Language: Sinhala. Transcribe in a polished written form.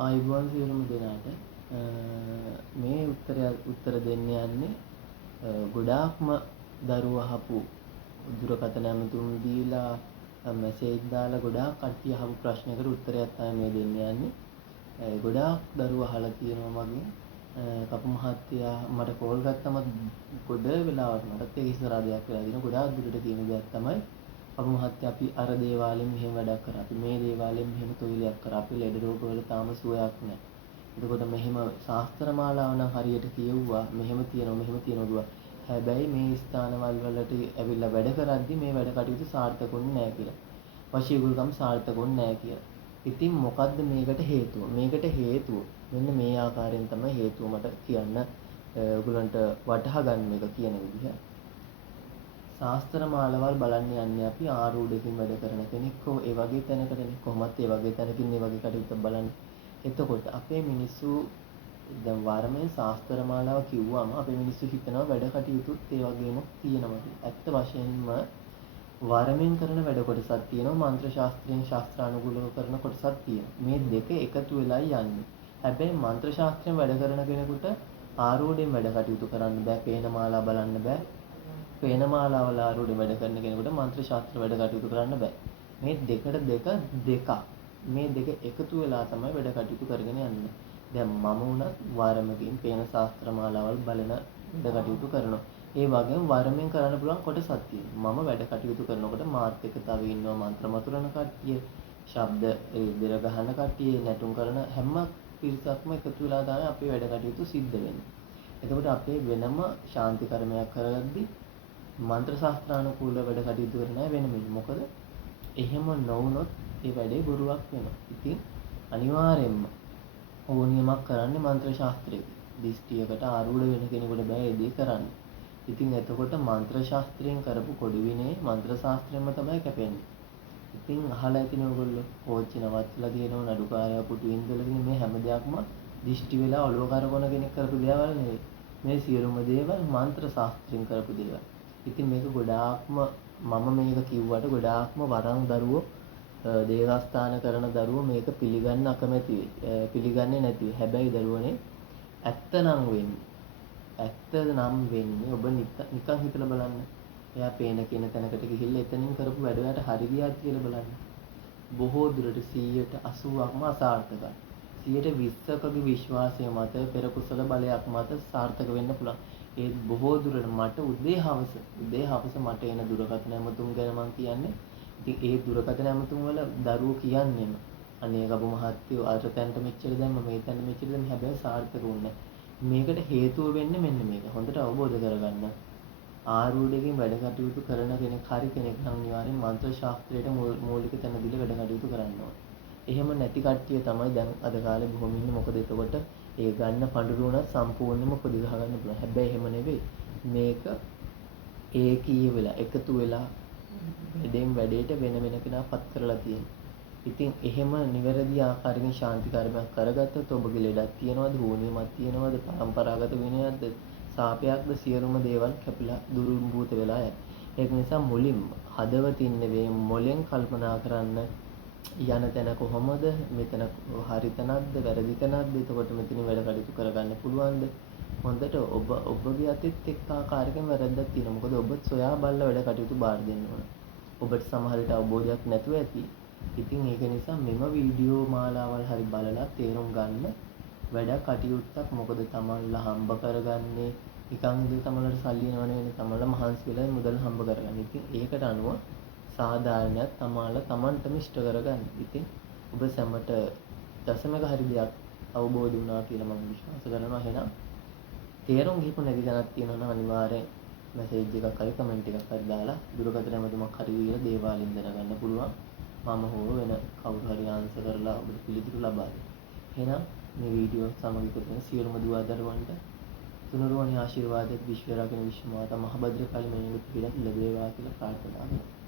ආයුබෝවන් සියලුම දෙනාට මේ උත්තර දෙන්න යන්නේ ගොඩාක්ම දරුවෝ අහපු දුරකථන ඇමතුම් දීලා මැසේජ් දාලා ගොඩාක් කට්ටිය අහපු ප්‍රශ්නකට උත්තරයක් තමයි මේ දෙන්න යන්නේ. ගොඩාක් දරුවෝ අහලා තියෙනවා මගෙන් කපු මහත්තයා මට කෝල් ගත්තම ගොඩ වෙලාවක් මටත් ඒක ඉස්සරහ දෙයක් වෙලා දින ගොඩාක් දුරට තියෙන දෙයක් තමයි කපු මහත්තයා අපි අර දේවාලෙන් මෙහෙම වැඩක් කරා අපි මේ දේවාලෙන් මෙහෙම තොইলයක් කරා අපි ලෙඩ රෝග වල තාම සුවයක් නැහැ. එතකොට මෙහෙම ශාස්ත්‍ර මාලාව නම් හරියට කියුවා මෙහෙම තියෙනවා හැබැයි මේ ස්ථානවල වලට ඇවිල්ලා වැඩ කරද්දි මේ වැඩ කටයුතු සාර්ථකුන්නේ නැහැ කියලා. වශීගුරුකම් සාර්ථකුන්නේ නැහැ කියලා. ඉතින් මොකද්ද මේකට හේතුව? මේකට හේතුව මෙන්න මේ ආකාරයෙන් තමයි හේතුව මට කියන්න ඔයගලන්ට වටහා ගන්න එක කියන විදිහ. ශාස්ත්‍ර මාලාවල් බලන්න යන්නේ අපි ආරූඪකින් වැඩ කරන කෙනෙක් ඒ වගේ තැනකටනේ කොහොමත් ඒ වගේ තැනකින් මේ වගේ කටයුතු බලන්නේ. එතකොට අපේ මිනිස්සු දැන් වර්මයේ ශාස්ත්‍ර මාලාව කිව්වම අපේ මිනිස්සු හිතනවා වැඩ කටයුතුත් ඒ වගේම තියෙනවා. ඇත්ත වශයෙන්ම වර්මෙන් කරන වැඩ කොටසක් තියෙනවා මන්ත්‍ර ශාස්ත්‍රයෙන් ශාස්ත්‍රානුකූලව කරන කොටසක් තියෙනවා. මේ දෙක එකතු වෙලා යන්නේ. හැබැයි මන්ත්‍ර ශාස්ත්‍රයෙන් වැඩ කරන කෙනෙකුට ආරූඪයෙන් වැඩ කටයුතු කරන්න බෑ. පේන මාලා බලන්න බෑ. පේන මාලාවල ආරූඪයෙන් වැඩ කරන කෙනෙකුට මන්ත්‍ර ශාස්ත්‍ර වැඩ කටයුතු කරන්න බෑ. මේ දෙකට දෙකක්. මේ දෙක එකතු වෙලා තමයි වැඩ කටයුතු කරගෙන යන්නේ. දැන් මම උනත් වර්මකින් පේන ශාස්ත්‍ර මාලාවල් බලන වැඩ කටයුතු කරනවා. ඒ වගේම වර්මෙන් කරන්න පුළුවන් කොටසක් තියෙනවා. මම වැඩ කටයුතු කරනකොට මාත් එක්ක තව ඉන්නවා මන්ත්‍ර මතුරන කට්ටිය, ශබ්ද බෙර ගහන කට්ටිය, නැටුම් කරන හැම පිරිසක්ම එකතු වෙලා තමයි අපේ වැඩ කටයුතු සිද්ධ වෙන්නේ. එතකොට අපේ වෙනම ශාන්ති කර්මයක් කරගද්දි මන්ත්‍ර ශාස්ත්‍රානුකූල වැඩ කටයුතු කරන අය වෙනමින්. මොකද එහෙම නොවුනොත් ඒ වැඩේ බොරුවක් වෙනවා. ඉතින් අනිවාර්යයෙන්ම ඕනියමක් කරන්නේ මන්ත්‍ර ශාස්ත්‍රයේ. දිස්ත්‍රියකට ආරූඪ වෙන කෙනෙකුට බෑ ඒ දේ කරන්න. ඉතින් එතකොට මන්ත්‍ර ශාස්ත්‍රයෙන් කරපු කොඩි විනේ මන්ත්‍ර ශාස්ත්‍රයෙන්ම තමයි කැපෙන්නේ. ඉතින් අහලා ඇතිනේ ඔයගොල්ලෝ කෝච්චි නවත්තලා තියෙනවා නඩුකාරයා පුටු ඉඳලා මේ හැම දෙයක්ම දිෂ්ටි වෙලා ඔලුව කරකවන කෙනෙක් කරපු දේවල් නෙවෙයි. මේ සියලුම දේවල් මන්ත්‍ර ශාස්ත්‍රයෙන් කරපු දේවල්. ඉතින් මේක ගොඩාක්ම මම මේක කිව්වට ගොඩාක්ම වරන් දරුවෝ දේවස්ථාන කරන දරුවෝ මේක පිළිගන්න අකමැති පිළිගන්නේ නැති. හැබැයි දරුවනේ ඇත්ත නම් වෙන්නේ ඔබ නිකන් හිතලා බලන්න. එයා පේන කියන තැනකට ගිහිල්ලා එතනින් කරපු වැඩට හරි ගියාද කියලා බලන්න. බොහෝ දුරට 180%ක්ම අසාර්ථකයි. 120%කගේ විශ්වාසය මත පෙර කුසල බලයක් මත සාර්ථක වෙන්න පුළුවන්. ඒ බොහෝ දුරට මට උදේ හවස මට එන දුරකථන ඇමතුම් ගැන මම කියන්නේ. ඉතින් ඒ දුරකථන ඇමතුම් වල දරුවෝ කියන්නේම අනේ කපු මහත්තයෝ අර තැනට මෙච්චර දැම්ම මේ තැනට මෙච්චර දැම්ම හැබැයි සාර්ථක වුණේ මේකට හේතුව වෙන්නේ මෙන්න මේක. හොඳට අවබෝධ කරගන්න. ආරූඪකින් වැඩ කටයුතු කරන කෙනෙක් හරි කෙනෙක් නම් අනිවාර්යෙන් මන්ත්‍ර ශාස්ත්‍රයට මූලික තැන දීලා වැඩ කටයුතු කරන්න ඕනේ. එහෙම නැති කට්ටිය තමයි දැන් අද කාලේ බොහොම ඉන්නේ. මොකද එතකොට ඒ ගන්න පඳුරු උනත් සම්පූර්ණයෙන්ම පොඩි ගහ ගන්න පුළුවන්. හැබැයි එහෙම නෙවෙයි. මේක ඒකීය වෙලා එකතු වෙලා වැඩේට වෙන කෙනා පත් කරලා තියෙනවා. ඉතින් එහෙම නිවැරදි ආකාරයෙන් ශාන්ති කර්මයක් කරගත්තොත් ඔබගේ ලෙඩක් තියනවද, හෝනියමක් තියනවද, පරම්පරාගත විනයක්ද, සාපයක්ද සියලුම දේවල් කැපිලා දුරුම්භූත වෙලා යයි. ඒක නිසා මුලින්ම හදවතින් නෙවෙයි මොලෙන් කල්පනා කරන්න යන තැන කොහොමද, මෙතන හරි තැනක්ද, වැරදි තැනක්ද, එතකොට මෙතනින් වැඩ කටයුතු කරගන්න පුළුවන්ද? හොඳට ඔබගේ අතෙත් එක් ආකාරයකින් වැරද්දක් තියෙනවා. මොකද ඔබ සොයා බලලා වැඩ කටයුතු බාර දෙන්න ඕන. ඔබට සමහර විට අවබෝධයක් නැතුව ඇති. ඉතින් ඒක නිසා මෙම වීඩියෝ මාලාවල් හරි බලලා තේරුම් ගන්න වැඩ කටයුත්තක්. මොකද තමන්ලා හම්බ කරගන්නේ නිකන් ඉඳලා තමන්ලට සල්ලි එනව නෙවෙයි. තමන්ලා මහන්සි වෙලා මුදල් හම්බ කරගන්න. ඉතින් ඒකට අනුව සාධාරණයක් තමන්ලා තමන්ටම ඉෂ්ට කරගන්න. ඉතින් ඔබ සැමට දශමක හරි දෙයක් අවබෝධ වුණා කියලා මම විශ්වාස කරනවා. එහෙනම් තේරුම් ගිහපු නැති දැනක් තියෙනවා නම් අනිවාර්යෙන් මැසේජ් එකක් හරි කමෙන්ට් එකක් හරි දාලා දුරකථන ඇමතුමක් හරි දීලා දේවාලින් දැනගන්න පුළුවන්. මම හෝ වෙන කවුරු හරි ආන්සර් කරලා ඔබට පිළිතුරු ලබා දෙන්න. එහෙනම් මේ වීඩියෝ සමගික තියෙන සියලුම දුවා දරුවන්ට තුනුරුවනේ ආශිර්වාදයක් විශ්ව රකින්න විශ්ව මාතා මහ භද්‍රකාලි මෙහෙණින් පිළිතුරු ලැබේවා කියලා ප්‍රාර්ථනා කරනවා.